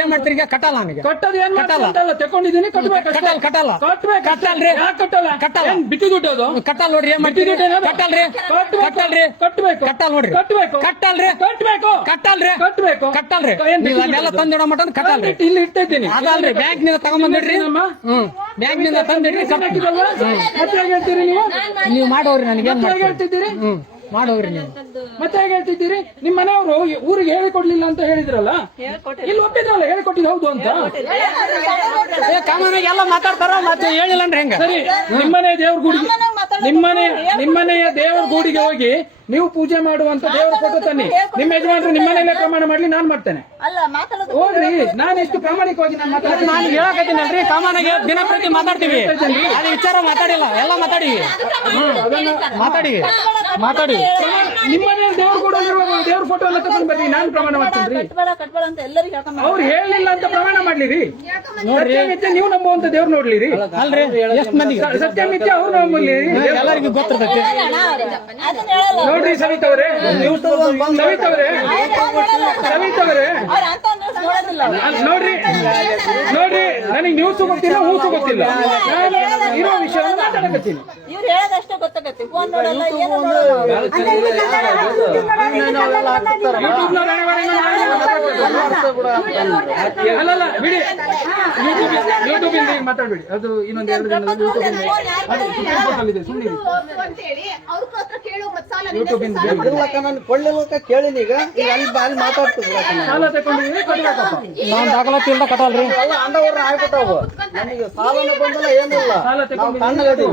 ಏನ್ ಮಾಡ್ತೀರಿ ಕಟ್ಟಲ್ಲ ನನಗೆ. ಕಟ್ಟೋದು ಏನ್ ಕಟ್ಟಲ್ಲ? ಕಟ್ಟಲ್ರಿ. ಕಟ್ಟಲ್ಲ ಬಿಟ್ಟು ಕಟ್ಟಲ್ಲ ನೋಡ್ರಿ ಏನ್ ಮಾಡ್ತೀರಿ? ಕಟ್ಟಲ್ರಿ. ಕಟ್ಟಲ್ರಿ ಕಟ್ಟಬೇಕು ಕಟ್ಟಲ್ ನೋಡ್ರಿ. ಕಟ್ಟಬೇಕು ಕಟ್ಟಲ್ರಿ ಕಟ್ಟಬೇಕು ಕಟ್ಟಲ್ರಿ ಕಟ್ಟಬೇಕು ಕಟ್ಟಲ್ರಿ ಅದೆಲ್ಲ? ತಂದಿಡೋ ಮಟ್ಟ ಕಟ್ಟಲ್ರಿ ಇಲ್ಲಿ ಇಟ್ಟಿದ್ದೀನಿ. ಅದಲ್ರಿ ಬ್ಯಾಂಕ್ನಿಂದ ಬ್ಯಾಂಕ್ನಿಂದ ತಂದಿಡ್ರಿ. ನೀವು? ಮಾಡೋರಿ ನನಗೆ ಏನ್ ಹೇಳ್ತಿದ್ದೀರಿ? ಮಾಡೋರಿ ನೀವು. ಮತ್ತೆ ಹೇಗೆ ಹೇಳ್ತಿದ್ದೀರಿ? ನಿಮ್ಮ ಮನೆಯವರು ಊರಿಗೆ ಹೇಳಿಕೊಡ್ಲಿಲ್ಲ ಅಂತ ಹೇಳಿದ್ರಲ್ಲ? ಇಲ್ಲಿ ಒಪ್ಪಿದ್ರಲ್ಲ ಹೇಳಿಕೊಟ್ಟಿದ್ ಹೌದು ಅಂತ? ಏ ಕಾಮನ್ ಎಲ್ಲ ಮಾತಾಡ್ತಾರ ಮತ್ತೆ ಹೇಳಿಲ್ಲ ಹೆಂಗ? ಸರಿ ನಿಮ್ಮನೆ ದೇವ್ರ ಗುಡಿಗೆ ನಿಮ್ಮನೆ ನಿಮ್ಮನೆಯ ದೇವರ ಗೂಡಿಗೆ ಹೋಗಿ ನೀವು ಪೂಜೆ ಮಾಡುವಂತ ದೇವರ ಫೋಟೋ ತನ್ನಿ. ನಿಮ್ಮ ಯಜಮಾನರು ನಿಮ್ಮನೆಯಲ್ಲೇ ಪ್ರಮಾಣ ಮಾಡ್ಲಿ ನಾನ್ ಮಾಡ್ತೇನೆ. ಹೋಗ್ರಿ ನಾನು ಎಷ್ಟು ಪ್ರಾಮಾಣಿಕವಾಗಿ ನಾನು ಮಾತಾಡ್ತೀನಿ. ನಾನು ಹೇಳಕತ್ತೀನಲ್ರಿ ಕಾಮನ್ ಆಗಿ ದಿನ ಪ್ರತಿ ಮಾತಾಡ್ತೀವಿ. ಅದು ವಿಚಾರ ಮಾತಾಡಿಲ್ಲ ಎಲ್ಲ ಮಾತಾಡಿ. ಮಾತಾಡಿ. ಮಾತಾಡಿ. ನಿಮ್ಮನೆ ದೇವ್ರ ಗೂಡಲ್ಲಿರುವ ದೇವ್ರ ಫೋಟೋ ಎಲ್ಲ ತಗೊಂಡ್ ಬರ್ರಿ ನಾನು ಪ್ರಮಾಣ ಮಾಡ್ತೀನಿ ಕಟ್ಬೇಡ ಕಟ್ಬೇಡ ಅಂತ ಎಲ್ಲರಿಗೂ ಹೇಳ್ಕೊಂಡ್ ಅವ್ರು ಹೇಳಿಲ್ಲ ಅಂತ ಪ್ರಮಾಣ ಮಾಡ್ಲಿರಿ ಸತ್ಯಮಿತ್ಯ ನೀವು ನಂಬುವಂತ ದೇವ್ರು ನೋಡ್ಲಿರಿ ಅಲ್ರಿ ಸತ್ಯ ಮಂದಿ ಸತ್ಯಮಿತ್ಯ ಅವ್ರು ನಂಬಲಿರಿ ಎಲ್ಲರಿಗೂ ಗೊತ್ತಿರ್ತೈತಿ. ಅದನ್ನ ಹೇಳಲ್ಲ ನೋಡ್ರಿ ಸವಿತವ್ರೆ ಅವ್ರ. ಅಂತ ನ್ಯೂಸ್ ನೋಡೋದಿಲ್ಲ ಅವ್ರು. ನೋಡ್ರಿ. ನೋಡ್ರಿ. ನನಗೆ ನ್ಯೂಸ್ ಗೊತ್ತಿಲ್ಲ ಹೂಸು ಗೊತ್ತಿಲ್ಲ. ನಾನು ಇರೋ ವಿಷಯ ಮಾತಾಡಕತ್ತೀನಿ. ಇವ್ರು ಹೇಳೋದಷ್ಟೇ ಗೊತ್ತಾಗತ್ತೆ. ಫೋನ್ ನೋಡಲ್ಲ ಏನು ನೋಡಲ್ಲ. ಅವ್ರು. ಯೂಟ್ಯೂಬ್ ಅಲ್ಲಲ್ಲ ಬಿಡಿ. ಯೂಟ್ಯೂಬ್ ಯೂಟ್ಯೂಬ್ ಇಂದ ಮಾತಾಡ್ಬೇಡಿ. ಅದು ಇನ್ನೊಂದು ಎರಡು ದಿನ ಯೂಟ್ಯೂಬ್ ಸುಮ್ಮನೆ ಅಂತೇಳಿ ಅವ್ರ ಹತ್ರ ಕೇಳೋ ಮತ್ ಸಾಲ ಯೂಟ್ಯೂಬ್ ಇಂದ ಬಿಡಿ. ಇರ್ಲಕ್ಕ ನಾನು ಕೊಳ್ಳಿಲ್ಲಕ್ಕ ಕೇಳಿನಿ ಈಗ. ಈಗ ಅಲ್ಲಿ ನಾನು ಸಾಲ ತಗೊಂಡಿದ್ದೀನಿ ಕಟ್ಬೇಕಪ್ಪ ನಾನ್ ದಾಖಲಾತಿ ಇಲ್ದ ಕಟ್ಟಲ್ರಿ. ಅಲ್ಲ ಅಂಡವರ ಆಗ್ಬಿಟ್ಟವು ನನಗೆ ಸಾಲನ ಬಂದಿಲ್ಲ ಏನಿಲ್ಲ ಸಾಲ ನಾವು ಇದು.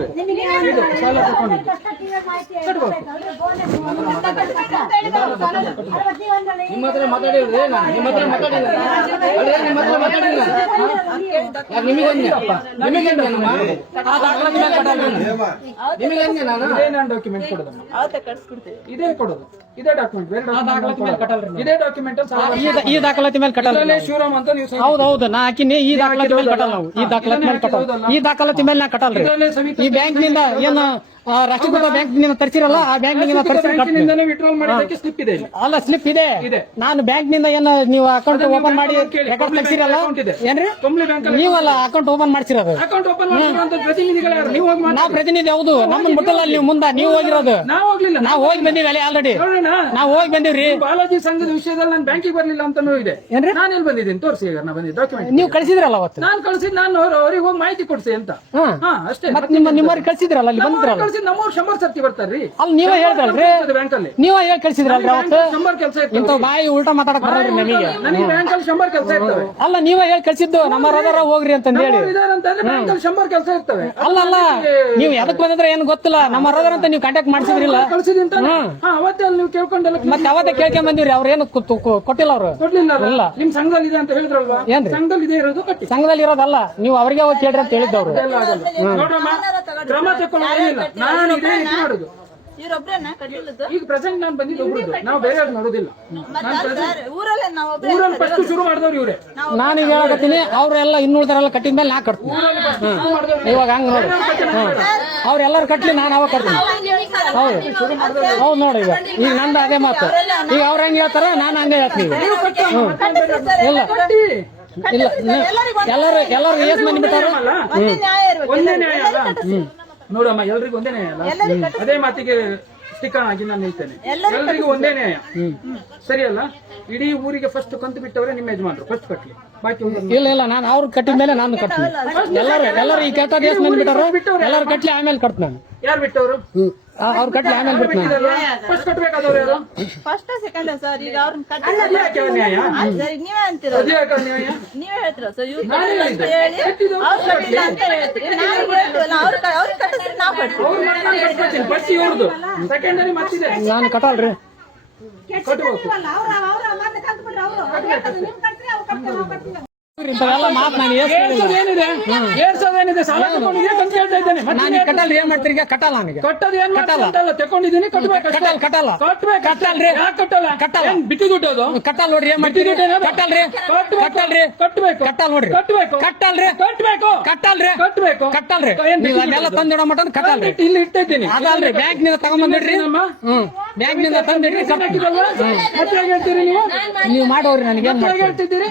ಸಾಲ ಕಟ್ಬೇಕು. ನಿಮ್ಮ ಹತ್ರ ಮಾತಾಡಿದ್ರಿ ನಾನು ನಿಮ್ಮ ಹತ್ರ ಮಾತಾಡಿಲ್ಲ. ಅಲ್ರಿ ನಿಮ್ಮ ಹತ್ರ ಮಾತಾಡಿಲ್ಲ ನಿಮಗೆ ನಿಮಗೆ ಆ ದಾಖಲಾತಿ ಮೇಲೆ ಕಟ್ಟಲ್ರಿ ನಾನು. ನಿಮಗೆ ಅಂದೆ ನಾನು? ಇದೇ ನಾನು ಡಾಕ್ಯುಮೆಂಟ್ ಕೊಡೋದಮ್ಮ ಅವತ್ತೆ ಕಟ್ಸ್ಕೊಡ್ತೀವಿ ಇದೇ ಕೊಡೋದು. ಇದೇ ಡಾಕ್ಯುಮೆಂಟ್ ಬೇರೆ ಡಾಕ್ಯುಮೆಂಟ್ ಇದೇ ಡಾಕ್ಯುಮೆಂಟ್ ಈ ಈ ದಾಖಲಾತಿ ಮೇಲೆ ಕಟ್ಟಲ್ಲ ಇದರಲ್ಲೇ ಶಿವರಾಮ್ ಅಂತ ನೀವು ಸಹಿ- ಹೌದು ಹೌದು ನಾ ಹಾಕಿನಿ ಈ ದಾಖಲಾತಿ ಮೇಲೆ ಕಟ್ಟಲ್ಲ ನಾವು. ಈ ದಾಖಲಾತಿ ಮೇಲೆ ಕಟ್ಟಲ್ಲ. ಈ ದಾಖಲಾತಿ ಮೇಲೆ ನಾ ಕಟ್ಟಲ್ರಿ. ಈ ಬ್ಯಾಂಕ್ನಿಂದ ಏನು ರಾಷ್ಟ್ರೀಕೃತ ಬ್ಯಾಂಕ್ನಿಂದ ತರ್ಸಿರಲ್ಲ ಆ ಬ್ಯಾಂಕ್ನಿಂದ ತರ್ಸಿ ವಿಡ್ರಾಲ್ ಮಾಡಿದ್ದಕ್ಕೆ ಸ್ಲಿಪ್ ಇದೆ ಇಲ್ಲಿ. ಅಲ್ಲ ಸ್ಲಿಪ್ ಇದೆ. ಇದೆ. ನಾನು ಬ್ಯಾಂಕ್ನಿಂದ ಏನು ನೀವು ಅಕೌಂಟ್ ಓಪನ್ ಮಾಡಿ ತೆಗ್ಸಿರಲ್ಲ? ಅಕೌಂಟ್ ಇದೆ. ಏನ್ರಿ? ನೀವಲ್ಲ ಅಕೌಂಟ್ ಓಪನ್ ಮಾಡ್ಸಿರೋದು. ಅಕೌಂಟ್ ಓಪನ್ ನೀವು ಪ್ರತಿನಿಧಿ ಹೌದು. ನಮ್ಮನ್ನ ಬಿಟ್ಟಲ್ಲ ನೀವು ಮುಂದೆ. ನೀವು ಹೋಗಿರೋದು. ನಾವು ಹೋಗ್ಲಿಲ್ಲ. ನಾವು ಹೋಗಿ ಬಂದೀವಿ ಅಲ್ಲಿ ಆಲ್ರೆಡಿ ನಾವು ಹೋಗಿ ಬಂದೀವ್ರಿ. ಬಾಲಾಜಿ ಸಂಘದ ವಿಷಯದಲ್ಲಿ ನಾನು ಬ್ಯಾಂಕಿಗೆ ಬರ್ಲಿಲ್ಲ ಅಂತಾನೂ ಇದೆ. ಏನ್ರಿ? ನಾನು ಎಲ್ಲಿ ಬಂದಿದ್ದೀನಿ? ತೋರಿಸಿ ಈಗ ನಾ ಬಂದಿದ್ದೆ ಡಾಕ್ಯುಮೆಂಟ್ ನೀವು ಕಳಿಸಿದ್ರಲ್ಲ ಅವತ್ತು? ನಾನು ಕಳ್ಸಿದ್ ನಾನು ಅವ್ರ- ಅವ್ರಿಗೆ ಹೋಗಿ ಮಾಹಿತಿ ಕೊಡ್ಸಿ ಅಂತ. ಹಾ. ಅಷ್ಟೇ. ಮತ್ತೆ ನಿಮ್ಮ ನಿಮ್ಮವ್ರಿಗೆ ಕಳಿಸಿದ್ರಲ್ಲ ಅಲ್ಲಿ ಬಂದ್ರಲ್ಲ ಕಳಿಸಿದ ನಮ್ಮವ್ರು ಶಂಬರ್ ಸರ್ತಿ ಬರ್ತಾರ್ರಿ. ಅಲ್ಲಿ ನೀವೇ ಹೇಳ್ದಲ್ರಿ? ಬ್ಯಾಂಕಲ್ಲಿ. ನೀವೇ ಹೇಳಿ ಕಳ್ಸಿದ್ರಲ್ರಿ? ಅವತ್ತು ಶಂಬರ್ ಕೆಲಸ ಇಂಥ ಇರ್ತವೆ ಬಾಯಿ ಉಲ್ಟಾ ಮಾತಾಡಕ್ ಬರಲ್ರಿ ನಮಗೆ. ನನಗೆ ಬ್ಯಾಂಕ್ ಅಲ್ಲಿ ಶಂಬರ್ ಕೆಲಸ ಇರ್ತವೆ. ಅಲ್ಲ ನೀವೇ ಹೇಳಿ ಕಳ್ಸಿದ್ದು ನಮ್ಮ ರದಾರ ಹೋಗ್ರಿ ಅಂತ ಹೇಳಿ. ಅಂತಂದ್ರೆ ಬ್ಯಾಂಕ್ ಅಲ್ಲಿ ಶಂಬರ್ ಕೆಲಸ ಇರ್ತವೆ. ಅಲ್ಲ ಅಲ್ಲ ನೀವು ಎದಕ್ ಬಂದಿದ್ರೆ ಏನ್ ಗೊತ್ತಿಲ್ಲ. ನಮ್ಮ ರೋದರ ಅಂತ ನೀವು ಕಾಂಟ್ಯಾಕ್ಟ್ ಮಾಡಿಸಿದ್ರಿಲ್ಲ. ಕಳ್ಸಿದಿ ಅಂತ ಹಾ ಅವತ್ತೇ ಅಲ್ಲಿ ನೀವು ಕೇಳ್ಕೊಂಡೆಲ್ಲ ಮತ್ತೆ ಅವತ್ತೇ ಕೇಳ್ಕೊಂಡ್ ಬಂದಿವ್ರಿ ಅವ್ರ ಏನು ಕೊಟ್ಟಿಲ್ಲ ಅವ್ರು. ಕೊಡ್ಲಿಲ್ಲ ಇಲ್ಲ. ನಿಮ್ ಸಂಘದಲ್ಲಿ ಇದೆ ಅಂತ ಹೇಳಿದ್ರಲ್ವಾ? ಏನ್ರಿ? ಸಂಘದಲ್ಲಿ ಇದೆ ಇರೋದು ಕಟ್ಟಿ. ಸಂಘದಲ್ಲಿ ಇರೋದಲ್ಲ ನೀವು ಅವರಿಗೆ ಹೋಗಿ ಕೇಳ್ರಿ ಅಂತ ಹೇಳಿದ್ದವ್ರು. ಕ್ರಮ ತಗೊಳ್ಳೋದಿಲ್ಲ ನಾನು ಇದು ಮಾಡುದು. ಇವ್ರೊಬ್ರೇನ ಕಟ್ಟಿಲ್ಲದ್ದು ಈಗ ಪ್ರೆಸೆಂಟ್ ನಾನು ಬಂದಿದ್ದು ಒಬ್ರದ್ದು ನಾವು ಬೇರೆ ನೋಡೋದಿಲ್ಲ. ಮತ್ತೆ ಊರಲ್ಲೇ ನಾವು ಊರಲ್ಲಿ ಫಸ್ಟ್ ಶುರು ಮಾಡಿದವ್ರು ಇವ್ರೆ. ನಾನೀಗ ಹೇಳಕತ್ತೀನಿ ಅವ್ರೆಲ್ಲ ಇನ್ನುಳಿದಾರೆಲ್ಲ ಕಟ್ಟಿದ ಮೇಲೆ ನಾ ಕಟ್ತೀನಿ. ಇವಾಗ ಹಂಗ ನೋಡಿ. ಅವ್ರೆಲ್ಲರೂ ಕಟ್ಲಿ ನಾನು ಅವಾಗ ಕಟ್ತೀನಿ. ಹೌದು. ಹೌದು ನೋಡಿ ಈಗ. ಈಗ ನಂದು ಅದೇ ಮಾತು. ಈಗ ಅವ್ರ ಹಂಗ ಹೇಳ್ತಾರ ನಾನು ಹಂಗೆ ಹೇಳ್ತೀನಿ ಈಗ. ಇಲ್ಲ. ಕಟ್ಟಿ. ಇಲ್ಲ. ಎಲ್ಲರೂ ಎಲ್ಲರೂ ಏಸ್ ಮಂದಿ ಬಿಟ್ಟಾರ? ಒಂದೇ ನ್ಯಾಯ ಅಲ್ಲ. ನೋಡಮ್ಮ ಎಲ್ರಿಗೂ ಒಂದೇ ನ್ಯಾಯ ಅಲ್ಲ? ಅದೇ ಮಾತಿಗೆ ಸ್ಟಿಕ್ಕರ್ ಆಗಿ ನಾನು ನಿಲ್ತೇನೆ. ಎಲ್ರಿಗೂ ಒಂದೇ ನ್ಯಾಯ. ಸರಿ ಅಲ್ಲ? ಇಡೀ ಊರಿಗೆ ಫಸ್ಟ್ ಕಂತು ಬಿಟ್ಟವ್ರೆ ನಿಮ್ಮ ಯಜಮಾನ್ರು. ಫಸ್ಟ್ ಕಟ್ಲಿ. ಬಾಕಿ ಇಲ್ಲ ಇಲ್ಲ ನಾನು ಅವ್ರು ಕಟ್ಟಿದ ಮೇಲೆ ನಾನು ಕಟ್ತೀನಿ ಎಲ್ಲರೂ ಎಲ್ಲರೂ ಈ ಕೆಟ್ಟ ಬಿಟ್ಟವ್ರು ಎಲ್ಲರೂ ಕಟ್ಲಿ ಆಮೇಲೆ ಕಟ್ತೀನಿ ನಾನು. ಯಾರು ಬಿಟ್ಟವರು? ಅವ್ರು ಕಟ್ಲಿ ಆಮೇಲೆ ಬಿಡ್ತೀನಿ ಫಸ್ಟ್ ಕಟ್ಬೇಕಾದವ್ರು ಯಾರು ಫಸ್ಟ್ ಸೆಕೆಂಡ್ ಸರ್ ಈಗ ಅವ್ರನ್ನ ಯಾಕೆ ಸರ್ ಈಗ ನೀವೇ ಅಂತೀರ ಅದು ಯಾಕೆ ನ್ಯಾಯ ನೀವೇ ಹೇಳ್ತೀರ ಸರ್ ಇವ್ರು ನಾನೇ ಕಟ್ಟಿಲ್ಲ ಅಂತ ಹೇಳಿ ಅವ್ರು ಕಟ್ಟಿಲ್ಲ ಅಂತ ಹೇಳ್ತೀರಿ ನಾವು ಹೇಳ್ತೀವಲ್ಲ ಅವ್ರು ಅವ್ರಿಗೆ ಕಟ್ಟಿದ್ರೆ ನಾವು ಕಟ್ತೀವಿ ಅವ್ರು ಮಾಡಿ ನಾನು ಕಟ್ಕೊಳ್ತೀನಿ ಫಸ್ಟ್ ಇವ್ರದ್ದು ಸೆಕೆಂಡರಿ ಮತ್ತಿದೆ ನಾನು ಕಟ್ಟಲ್ರಿ ಕಟ್ಬೇಕು ಅವ್ರ ಅವ್ರ ಮತ್ತೆ ಕಲ್ತ್ಬಿಟ್ರೆ ಅವರು ಕಟ್ತಾರೆ ನೀವು ಕಟ್ತೀರಿ ಅವ್ರು ಕಟ್ತಾರೆ ನಾವು ಕಟ್ತೀವಿ ಮತ್ತೆ ನಾನು ಕಟ್ಟಲ್ಲ ಕಟ್ಟಲ್ರಿ. ಕಟ್ಟಲ್ಲ? ಬಿಟ್ಟು ದುಡ್ಡು ಅದು ಕಟ್ಟಲ್ಲ ನೋಡ್ರಿ ಏನ್ ಮಾಡ್ತೀರಿ? ಬಿಟ್ಟು ದುಡ್ಡು ಕಟ್ಟಲ್ರಿ. ನೋಡ್ರಿ. ಕಟ್ಬೇಕು. ಕಟ್ಟಲ್ರಿ. ಕಟ್ಟಬೇಕು ಕಟ್ಟಲ್ರಿ. ಅದನ್ನೆಲ್ಲ ದುಡ್ಡು? ತಂದಿಡೋ ಮಟ್ಟ ಕಟ್ಟಲ್ರಿ. ಇಲ್ಲಿ ಇಟ್ಟಿದ್ದೀನಿ. ಅದಲ್ರಿ ಬ್ಯಾಂಕ್ನಿಂದ? ಹ್ಮ್. ಬ್ಯಾಂಕ್ನಿಂದ ತಂದಿಡ್ರಿ? ಹೇಳ್ತೀರಿ ನೀವು? ನೀವು ಮಾಡೋರಿ ನನಗೆ ಹೇಳ್ತಿದ್ದೀರಿ?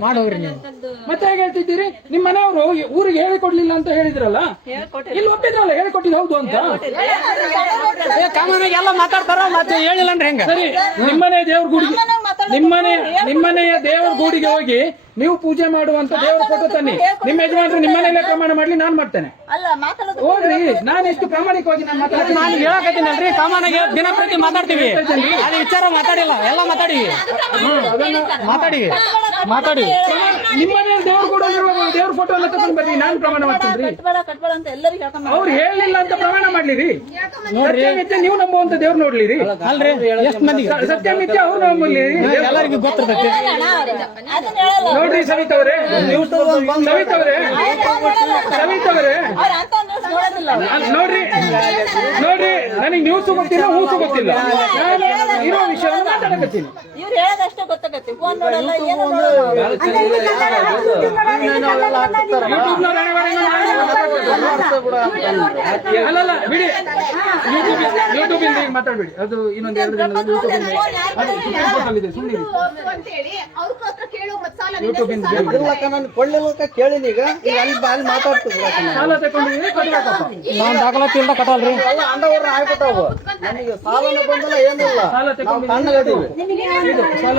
ಹ್ಮ್ ಮಾಡೋಗ್ರಿ ನೀವು. ಮತ್ತೆ ಹೇಗೆ ಹೇಳ್ತಿದ್ದೀರಿ? ನಿಮ್ಮ ಮನೆಯವರು ಊರಿಗೆ ಹೇಳಿಕೊಡ್ಲಿಲ್ಲ ಅಂತ ಹೇಳಿದ್ರಲ್ಲ? ಇಲ್ಲಿ ಒಪ್ಪಿದ್ರಲ್ಲ ಹೇಳಿಕೊಟ್ಟಿದ್ದು ಹೌದು ಅಂತ? ಎಲ್ಲ ಮಾತಾಡ್ತಾರ ಮತ್ತೆ ಹೇಳಿಲ್ಲ ಅಂದ್ರೆ ಹೆಂಗ? ಸರಿ ನಿಮ್ಮನೆ ದೇವ್ರ ಗುಡಿಗೆ ನಿಮ್ಮನೆ ನಿಮ್ಮನೆಯ ದೇವ್ರ ಗೂಡಿಗೆ ಹೋಗಿ ನೀವು ಪೂಜೆ ಮಾಡುವಂತ ದೇವರ ಫೋಟೋ ತನ್ನಿ. ನಿಮ್ಮ ಯಜಮಾನರು ನಿಮ್ಮನೆಯಲ್ಲೇ ಪ್ರಮಾಣ ಮಾಡ್ಲಿ ನಾನ್ ಮಾಡ್ತೇನೆ. ಹೋಗ್ರಿ ನಾನು ಎಷ್ಟು ಪ್ರಾಮಾಣಿಕವಾಗಿ ನಾನು ಮಾತಾಡ್ತೀನಿ. ನಾನು ಹೇಳಕತ್ತೀನಲ್ರಿ ಕಾಮನಾಗಿ ದಿನ ಪ್ರತಿ ಮಾತಾಡ್ತೀವಿ. ಅದು ವಿಚಾರ ಮಾತಾಡಿಲ್ಲ ಎಲ್ಲ ಮಾತಾಡಿ. ಮಾತಾಡಿ. ಮಾತಾಡಿ. ನಿಮ್ಮನೆ ದೇವ್ರ ಕೂಡ ದೇವ್ರ ಫೋಟೋ ಎಲ್ಲ ತಗೊಂಡ್ ಬರ್ರಿ ನಾನು ಪ್ರಮಾಣ ಮಾಡ್ತೀನಿ ಕಟ್ಬೇಡ ಕಟ್ಬೇಡ ಅಂತ ಎಲ್ಲರಿಗೂ ಹೇಳ್ಕೊಂಡ್ ಅವ್ರು ಹೇಳಿಲ್ಲ ಅಂತ ಪ್ರಮಾಣ ಮಾಡ್ಲಿರಿ. ಸತ್ಯಮಿತ್ಯ ನೀವು ನಂಬುವಂತ ದೇವ್ರ ನೋಡ್ಲಿರಿ. ಅಲ್ರಿ ಎಷ್ಟು ಮಂದಿ ಸತ್ಯಮಿತ್ಯ ಅವ್ರು ನಂಬಲಿರಿ ಎಲ್ಲರಿಗೂ ಗೊತ್ತಿರ್ತೈತೆ. ಅದನ್ನ ಹೇಳಲ್ಲ. ನೋಡ್ರಿ ಸವಿತವ್ರೆ ಅವರೇ ಸವಿತವ್ರೆ ಅವರೇ ಸವಿತ ಅವರೇ ನೋಡ್ರಿ ನೋಡ್ರಿ ನನಗೆ ನ್ಯೂಸ್ ಗೊತ್ತಿಲ್ಲ ಹೂಸು ಗೊತ್ತಿಲ್ಲ ನಾನು ಇರೋ ವಿಷಯ ಮಾತಾಡಕತ್ತೀನಿ ಇವ್ರು ಹೇಳೋದಷ್ಟೇ ಗೊತ್ತಾಗತ್ತೆ ಫೋನ್ ನೋಡಲ್ಲ ಏನು ಅಲ್ಲಲ್ಲ ಬಿಡಿ ಯೂಟ್ಯೂಬ್ ಯೂಟ್ಯೂಬ್ ಇಂದ ಮಾತಾಡ್ಬೇಡಿ ಅದು ಇನ್ನೊಂದು ಎರಡು ಜನ ಯೂಟ್ಯೂಬ್ ಇಂದ ಅದು ಸುಪ್ರೀಂ ಕೋರ್ಟ್ ಅಲ್ಲಿ ಇದೆ ಸುಮ್ಮನೆ ಯೂಟ್ಯೂಬ್ ಇಂದ ನಾನು ಕೊಳ್ಳಿಲ್ಲಕ್ಕ ಕೇಳಿನಿ ಈಗ. ಈಗ ಅಲ್ಲಿ ನಾನು. ಸಾಲ ದಾಖಲಾತಿ ಇಲ್ದ ಕಟ್ಟಲ್ರಿ. ಎಲ್ಲ ಅಂಡವರ ಆಗ್ಬಿಟ್ಟಾವು ನನಗೆ ಸಾಲನ ಬಂದಲ್ಲ ಏನಿಲ್ಲ ನಾವು ಇದು ಸಾಲ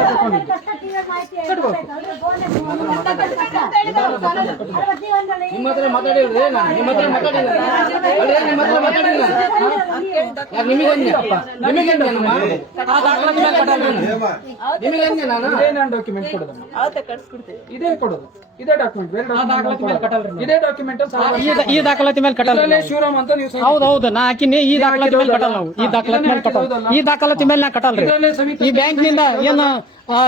ನಿಮ್ಮ ಹತ್ರ ಮಾತಾಡಿವ್ರಿ ನಾನು. ನಿಮ್ಮ ಹತ್ರ ಮಾತಾಡಿಲ್ಲ. ಅಲ್ರಿ ನಿಮ್ಮ ಹತ್ರ ಮಾತಾಡಿಲ್ಲ. ಯಾಕೆ ನಿಮಗಂದೆ ನಿಮಗಂದೆ ನಮ್ಮ? ಆ ದಾಖಲಾತಿ ಮೇಲೆ ಕಟ್ಟಲ್ರಿ ಇದೇ ನಾನು? ಡಾಕ್ಯುಮೆಂಟ್ ಕೊಡೋದಮ್ಮ ಅವತ್ತೆ ಕಟ್ಸ್ಕೊಡ್ತೀವಿ ಇದೇ ಕೊಡೋದು ಇದೇ ಡಾಕ್ಯುಮೆಂಟ್ ಬೇರೆ ದಾಖಲಾತಿ ಮೇಲೆ ಕಟ್ಟಲ್ರಿ ಇದೇ ಡಾಕ್ಯುಮೆಂಟ್ ಈ ಈ ದಾಖಲಾತಿ ಮೇಲೆ ಶಿವರಾಮ್ ಅಂತ ನೀವು ಸಹಿ- ಹೌದು ಹೌದು ನಾ ಹಾಕಿನಿ ಈ ದಾಖಲಾತಿ ಮೇಲೆ ಕಟ್ಟಲ್ಲ ನಾವು. ಈ ದಾಖಲಾತಿ ಮೇಲೆ ಕಟ್ಟಲ್ಲ ಈ ದಾಖಲಾತಿ ಮೇಲೆ ನಾ ಕಟ್ಟಲ್ರಿ. ಈ ಬ್ಯಾಂಕ್ನಿಂದ ಏನು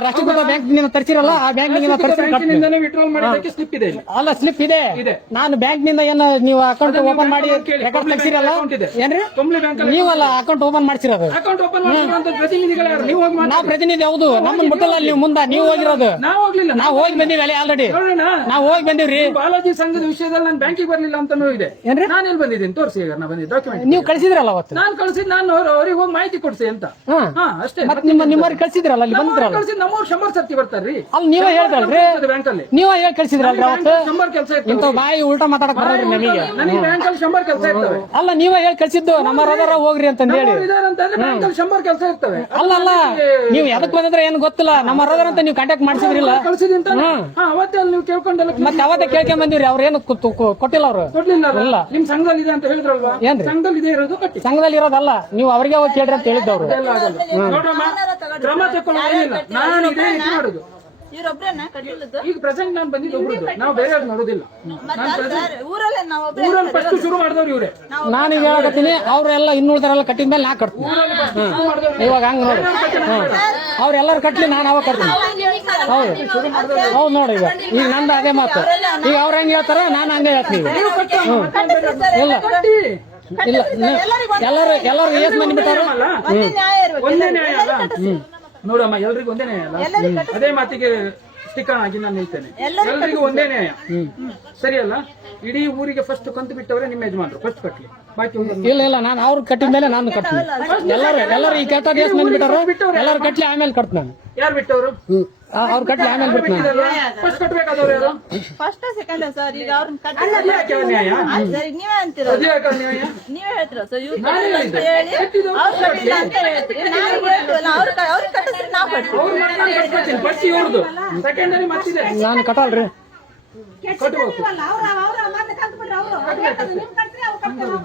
ರಾಷ್ಟ್ರೀಕೃತ ಬ್ಯಾಂಕ್ನಿಂದ ತರ್ಸಿರಲ್ಲ ಆ ಬ್ಯಾಂಕ್ನಿಂದ ತರ್ಸಿ ವಿಡ್ರಾಲ್ ಸ್ಲಿಪ್ ಇದೆ ಅಲ್ಲ ಸ್ಲಿಪ್ ಇದೆ. ಇದೆ. ನಾನು ಬ್ಯಾಂಕ್ನಿಂದ ಏನು ನೀವು ಅಕೌಂಟ್ ಓಪನ್ ಮಾಡಿ. ರೆಕಾರ್ಡ್ ಅಕೌಂಟ್ ಇದೆ. ಏನ್ರಿ? ನೀವಲ್ಲ ಅಕೌಂಟ್ ಓಪನ್ ಮಾಡ್ಸಿರೋದು. ಅಕೌಂಟ್ ಓಪನ್ ಮಾಡಿರುವಂತ ಪ್ರತಿನಿಧಿಗಳು ನೀವು ಪ್ರತಿನಿಧಿ ಹೌದು. ನಮ್ಮನ್ನ ಮುಟ್ಟಲ್ಲ ನೀವು ಮುಂದೆ. ನೀವು ಹೋಗಿರೋದು. ನಾವು ಹೋಗಿ ಬಂದೀವಿ ಅಲ್ಲಿ ಆಲ್ರೆಡಿ ನಾವು ಹೋಗಿ ಬಂದಿವ್ರಿ. ಬಾಲಾಜಿ ಸಂಘದ ವಿಷಯದಲ್ಲಿ ನಾನು ಬ್ಯಾಂಕಿಗೆ ಬರ್ಲಿಲ್ಲ ಅಂತ ಇದೆ. ಏನ್ರಿ? ನಾನು ಎಲ್ಲಿ ಬಂದಿದ್ದೀನಿ? ತೋರಿಸಿ ಈಗ ನಾ ಬಂದಿದ್ದೆ ಡಾಕ್ಯುಮೆಂಟ್ ನೀವು ಕಳಿಸಿದ್ರಲ್ಲ ಅವತ್ತು? ನಾನು ಕಳ್ಸಿದ್ ನಾನು ಅವ್ರ- ಅವ್ರಿಗೆ ಹೋಗಿ ಮಾಹಿತಿ ಕೊಡ್ಸಿ ಅಂತ. ಹಾ. ಅಷ್ಟೇ. ಮತ್ತೆ ನಿಮ್ಮ ನಿಮ್ಮವ್ರಿಗೆ ಕಳಿಸಿದ್ರಲ್ಲ ಅಲ್ಲಿ ಬಂದಿದ್ರಲ್ಲ ಕಳ್ಸಿದ್ ನಮ್ಮವ್ರು ಶಂಬರ್ ಸರ್ತಿ ಬರ್ತಾರ್ರಿ. ಅಲ್ಲಿ ನೀವೇ ಹೇಳ್ದಲ್ರಿ? ಬ್ಯಾಂಕಲ್ಲಿ ನೀವೇ ಹೇಳಿ ಕಳಿಸಿದ್ರಲ್ಲ ಅವತ್ತು? ಶಂಬರ್ ಕೆಲಸ ಇಂಥ ಬಾಯಿ ಉಲ್ಟಾ ಮಾತಾಡಕ್ ಬರಲ್ರಿ ನಮಗೆ. ನನಗೆ ಬ್ಯಾಂಕಲ್ಲಿ ಶಂಬರ್ ಕೆಲಸ ಇರ್ತವೆ ಅಲ್ಲ ನೀವೇ ಹೇಳಿ ಕಳ್ಸಿದ್ದು ನಮ್ಮ ರದಾರ ಹೋಗ್ರಿ ಅಂತ ಹೇಳಿ. ಇದಾರಂತಂದ್ರೆ ಬ್ಯಾಂಕ್ ಅಲ್ಲಿ ಶಂಬರ್ ಕೆಲಸ ಇರ್ತವೆ. ಅಲ್ಲ ಅಲ್ಲ ನೀವು ಎದಕ್ ಬಂದಿದ್ರೆ ಏನು ಗೊತ್ತಿಲ್ಲ. ನಮ್ಮ ರದಾರ ಅಂತ ನೀವು ಕಾಂಟ್ಯಾಕ್ಟ್ ಮಾಡಿಸಿದ್ರಿಲ್ಲ. ಕಳ್ಸಿದಿ ಅಂತ ಹಾ ಅವತ್ತೇ ಅಲ್ಲಿ ನೀವು ಕೇಳ್ಕೊಂಡೆಲ್ಲ ಮತ್ತೆ ಅವತ್ತೇ ಕೇಳ್ಕೊಂಡ್ ಬಂದಿರಿ ಅವ್ರೇನು ಕೊಟ್ಟಿಲ್ಲ ಅವ್ರು. ಕೊಡ್ಲಿಲ್ಲ ಅಲ್ಲ? ಇಲ್ಲ. ನಿಮ್ ಸಂಘದಲ್ಲಿ ಇದೆ ಅಂತ ಹೇಳಿದ್ರಲ್ವಾ? ಏನ್ರಿ? ಸಂಘದಲ್ಲಿ ಇದೆ ಇರೋದು ಕಟ್ಟಿ. ಸಂಘದಲ್ಲಿ ಇರೋದಲ್ಲ ನೀವು ಅವ್ರಿಗೆ ಹೋಗಿ ಕೇಳ್ರಿ ಅಂತ ಹೇಳಿದ್ದವ್ರು. ಎಲ್ಲ ಆಗಲ್ಲ. ನೋಡ್ರಮ್ಮ ಕ್ರಮ ತಕೊಳ್ಳೋದಿಲ್ಲ ನಾನು ಇದೇ ರೀತಿ ಮಾಡುದು. ಇವ್ರೊಬ್ರೇನ ಕಟ್ಟಿಲ್ಲದ್ದು ಈಗ ಪ್ರೆಸೆಂಟ್ ನಾನು ಬಂದಿದ್ದು ಒಬ್ರದ್ದು. ನಾವು ಬೇರೆ ನೋಡೋದಿಲ್ಲ. ಊರಲ್ಲೇ ನಾವು ಊರಲ್ಲಿ ಫಸ್ಟ್ ಶುರು ಮಾಡಿದವ್ರು ಇವ್ರೆ. ಈಗ ಹೇಳಕತ್ತೀನಿ ಅವ್ರೆಲ್ಲ ಇನ್ನುಳಿದಾರೆಲ್ಲ ಕಟ್ಟಿದ ಮೇಲೆ ನಾ ಕಟ್ತೀನಿ. ಇವಾಗ ಹಂಗ ನೋಡಿ. ಅವ್ರೆಲ್ಲರೂ ಕಟ್ಲಿ ನಾನು ಅವಾಗ ಕಟ್ತೀನಿ. ಹೌದು. ಹೌದು ನೋಡಿ ಈಗ. ಈಗ ನಂದು ಅದೇ ಮಾತು. ಈಗ ಅವ್ರ ಹೆಂಗೆ ಹೇಳ್ತಾರ ನಾನು ಹಂಗೆ ಹೇಳ್ತೀನಿ ಇಲ್ಲ ಇಲ್ಲ ಎಲ್ಲರೂ ಎಲ್ಲರೂ ಏಸ್ ಮಂದಿ ಬಿಟ್ಟಾರ? ಅಲ್ಲ ನೋಡಮ್ಮ ಎಲ್ರಿಗೂ ಒಂದೇ ನ್ಯಾಯ ಅಲ್ಲ ಅದೇ ಮಾತಿಗೆ ಸ್ಟಿಕ್ಕರ್ ಆಗಿ ನಾನು ನಿಲ್ತೇನೆ. ಎಲ್ರಿಗೂ ಒಂದೇ ನ್ಯಾಯ. ಸರಿ ಅಲ್ಲ ಇಡೀ ಊರಿಗೆ ಫಸ್ಟ್ ಕಂತು ಬಿಟ್ಟವ್ರೆ ನಿಮ್ಮ ಯಜಮಾನ್ರು. ಫಸ್ಟ್ ಕಟ್ಲಿ. ಬಾಕಿ ಇಲ್ಲ ಇಲ್ಲ ನಾನು ಅವ್ರು ಕಟ್ಟಿದ ಮೇಲೆ ನಾನು ಕಟ್ತೀನಿ ಎಲ್ಲರೂ ಎಲ್ಲರೂ ಈ ಕೆಟ್ಟ ಬಿಟ್ಟಾರ ಎಲ್ಲರೂ ಕಟ್ಲಿ ಆಮೇಲೆ ಕಟ್ ನಾನು. ಯಾರು ಬಿಟ್ಟವರು? ಅವ್ರು ಕಟ್ಲಿ ಆಮೇಲೆ ಬಿಡ್ತೀನಿ ನಾನು ಫಸ್ಟ್ ಕಟ್ಬೇಕಾದವ್ರು ಯಾರು? ಫಸ್ಟ್ ಸೆಕೆಂಡ್ ಸರ್ ಈಗ ಅವ್ರನ್ನ ಕಟ್ಟಿ ಸರಿ ನೀವೇ ಅಂತೀರ? ಅದು ಯಾಕೆ ನ್ಯಾಯ? ನೀವೇ ಹೇಳ್ತೀರ ಸರ್ ಇವ್ರು ನಾನೇ ಅಂತ. ಹೇಳಿ ಅವ್ರು ಕಟ್ಟಿಲ್ಲ ಅಂತ ಹೇಳ್ತೀರಿ? ನಾವು ಹೇಳ್ತೀವಲ್ಲ ಅವ್ರು ಅವ್ರು ಕಟ್ಟಿದ್ರೆ ನಾವು ಕಟ್ತೀವಿ. ಅವ್ರು ಮಾಡ್ಕೊಂಡು ಕಟ್ಕೊತೀನಿ ಫಸ್ಟ್ ಇವ್ರದ್ದು ಸೆಕೆಂಡರಿ ಮತ್ತಿದೆ. ನಾನು ಕಟ್ಟಲ್ರಿ ಕಟ್ಟಬೇಕು ಅವ್ರ ಅವ್ರ ಮತ್ತೆ ಕಲ್ತ್ಬಿಟ್ರೆ ಅವರು ಕಟ್ತಾರೆ ಅವ್ರು ಕಟ್ತಾರೆ ನಾವು